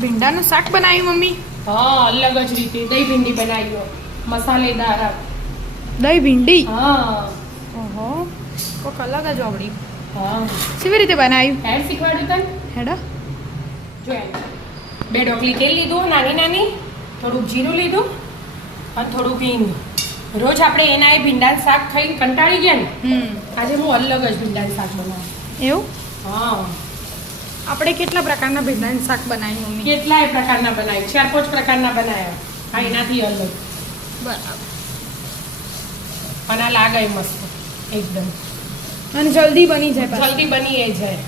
ભીંડાનું શાક બનાવ્યું મમ્મી? હા, અલગ જ રીતે દહીં ભીંડી બનાવ્યો, મસાલેદાર. દહીં ભીંડી? હા. ઓહો, કોક અલગ જ આવડી. હા. કેવી રીતે બનાવ્યું? એડ શીખવાડ્યું તને? હેડા જો એમ 2 ડોકલી તેલ લીધું, નાની નાની, થોડુંક જીરું લીધું અને થોડુંક હિંગ. રોજ આપણે એના એ ભીંડાનું શાક ખાઈને કંટાળી ગયા ને, આજે હું અલગ જ ભીંડાનું શાક બનાવું. એવું? હા. આપણે કેટલા પ્રકારના ભીંડાનું શાક બનાવ્યું મમ્મી? કેટલાય પ્રકારના બનાવ્યા, 4-5 પ્રકારના બનાવ્યા. આ એનાથી અલગ. બરાબર. અને આ લાગે મસ્ત એકદમ, અને જલ્દી બની જાય પાછું. જલ્દી બની એ જાય.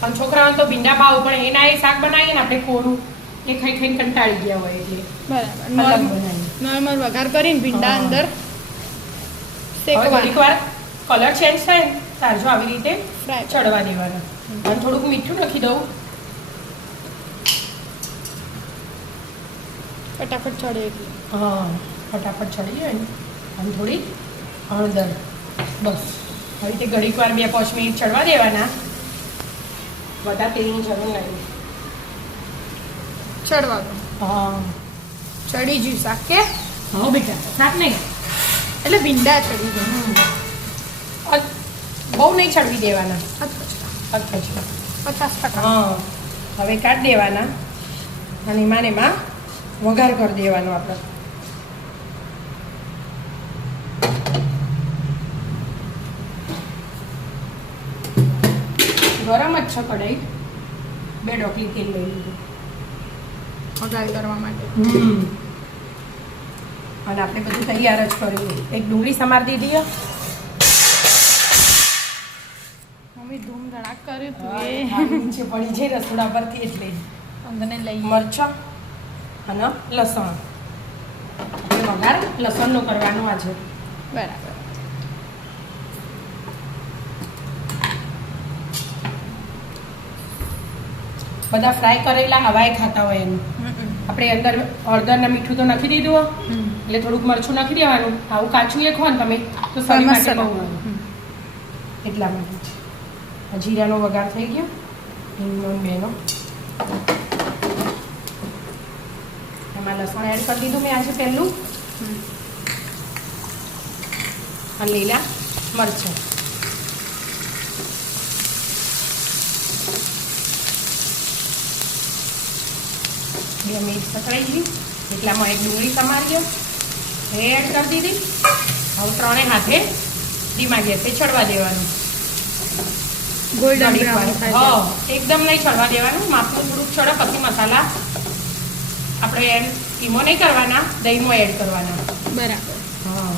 પણ છોકરાઓને તો ભીંડા ભાવ, પણ એના એ શાક બનાવીએ ને આપણે કોરું, એ ખાઈ ખાઈને કંટાળી ગયા હોય એટલે બરાબર. અલગ બનાવીએ. નોર્મલ વઘાર કરીને ભીંડા હા. અંદર હવે ઘડીક વાર કલર ચેન્જ થાય ને તારજો આવી રીતે ફ્રાય ચડવા દેવાના. અને થોડુંક મીઠું નાખી દઉં, ફટાફટ ચડે એટલે. હા, ફટાફટ ચડી જાય ને. અને થોડી હળદર, બસ આવી રીતે ઘડીક વાર 2-5 મિનિટ ચડવા દેવાના. વધારે તેલની જરૂર નહીં. ચડવા દો. હા. ચડી ગયું શાક કે? હા બેટા, શાક નહીં, એટલે ભીંડા ચડી ગયા. બહુ નહીં ચડવી દેવાના. 50%. હા. હવે કાઢી દેવાના અને એમાં ને એમાં વઘાર કરી દેવાનો આપણે. ગરમ જ છે કઢાઈ. 2 ડોકલી તેલ લઈ લીધું વઘાર કરવા માટે. અને આપણે બધું તૈયાર જ કર્યું. એક ડુંગળી સમાર દીધી. મમ્મી ધૂમ ધડાક કર્યું તું એ. નીચે પડી જાય રસોડા પરથી એટલે. અંદરને લઈ મરચાં અને લસણ. એ વઘાર લસણનો કરવાનો આજે. બરાબર. બધા ફ્રાય કરેલા હવાય ખાતા હોય એનું. આપણે અંદર હળદર ને મીઠું તો નાખી દીધું, એટલે થોડુંક મરચું નાખી દેવાનું. આવું કાચું એ ખો ને તમે તો શરીર માટે બહુ સારું. એટલા માટે જીરાનો વઘાર થઈ ગયો, હિંગનો બેનો. એમાં લસણ એડ કરી દીધું મેં આજે પહેલું, અને લીલા મરચાં. બે મિનિટ પકડાઈ ગઈ એટલામાં એક ડુંગળી સમારી ગયો, એ એડ કરી દીધી. હવે 3 હાથે ધીમા ગેસે ચડવા દેવાનું. ગોલ્ડન બ્રાઉન થાય. હા, એકદમ નહીં ચડવા દેવાનું, માપનું થોડુંક ચડે પછી મસાલા આપણે એડ ધીમો નહીં કરવાના, દહીંમાં એડ કરવાના. બરાબર. હા,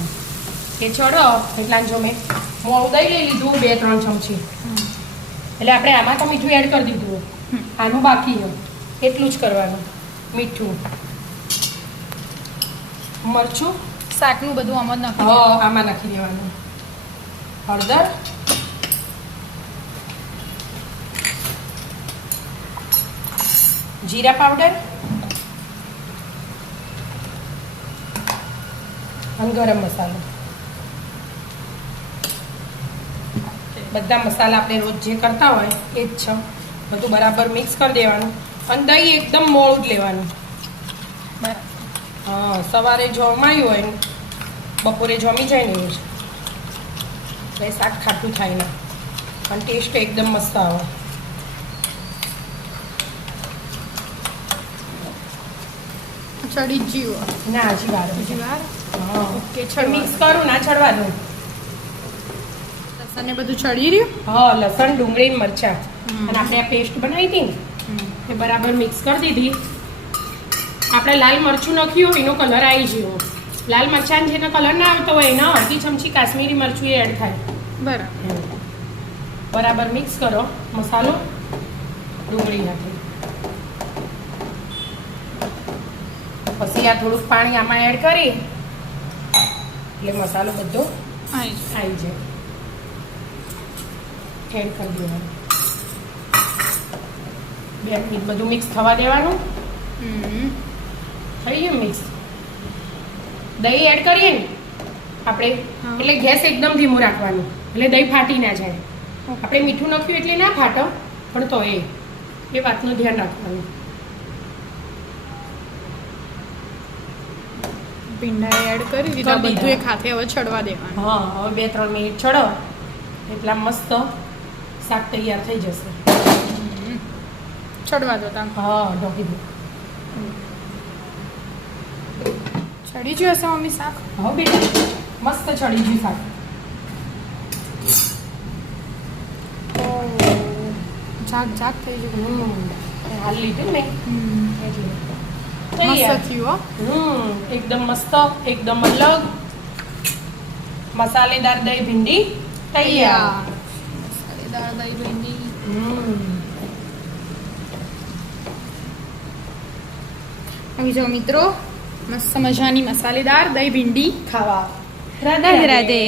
એ ચડો એટલા જો મેં મોળું દહીં લઈ લીધું 2-3 ચમચી. એટલે આપણે આમાં તો મીઠું એડ કરી દીધું, આનું બાકી છે એટલું જ કરવાનું. મીઠું, મરચું, શાકનું બધું આમાં જ નાખી હા આમાં નાખી દેવાનું. હળદર, જીરા પાવડર અને ગરમ મસાલો. બધા મસાલા આપણે રોજ જે કરતા હોય એ જ છે. બધું બરાબર મિક્સ કરી દેવાનું. અને દહીં એકદમ મોળું જ લેવાનું. બરાબર. હા, સવારે જમાયું હોય ને બપોરે જમી જાય ને એ જ. એટલે શાક ખાટું થાય ને અને ટેસ્ટ એકદમ મસ્ત આવે. ચડી જ જીવો. ના હજી વાર બીજી વાર હા, ઓકે. મિક્સ કરું ના ચડવા દઉં. લસણ ને બધું ચડી રહ્યું. હા, લસણ, ડુંગળી, મરચાં અને આપણે આ પેસ્ટ બનાવી હતી ને એ બરાબર મિક્સ કરી દીધી. આપણે લાલ મરચું નાખ્યું એનો કલર આવી ગયો. લાલ મરચાં જેનો કલર ના આવતો હોય એના અડધી ચમચી કાશ્મીરી મરચું એ એડ થાય. બરાબર. બરાબર મિક્સ કરો મસાલો ડુંગળી નાખી. પછી આ થોડુંક પાણી આમાં એડ કરી એટલે મસાલો બધો આવી જાય. એડ કરી દેવાનું. 2 મિનિટ બધું મિક્સ થવા દેવાનું. થઈ ગયું મિક્સ. દહીં એડ કરીએ ને આપણે એટલે ગેસ એકદમ ધીમું રાખવાનું, એટલે દહીં ફાટી ના જાય. આપણે મીઠું નાખ્યું એટલે ના ફાટો, પણ તો એ વાતનું ધ્યાન રાખવાનું. ભીંડા એડ કરી દીધા, કરી બધું દીધા. એક હાથે હવે ચડવા દેવાનું. હા હવે 2-3 મિનિટ ચડો એટલે આમ મસ્ત શાક તૈયાર થઈ જશે. ચડવા દો તામ. હા ઢોકી દો. ચડી ગયું હશે મમ્મી શાક? હવે બેટા મસ્ત ચડી ગયું શાક. ઝાક ઝાક થઈ ગયું. હાલ લીધું ને એટલે મસ્ત તૈયાર. થયું હો. એકદમ મસ્ત, એકદમ અલગ મસાલેદાર દહીં ભીંડી તૈયાર. મસાલેદાર દહીં ભીંડી. આવી જાઓ મિત્રો, મસ્ત મજાની મસાલેદાર દહીં ભીંડી ખાવા. રાધે રાધે.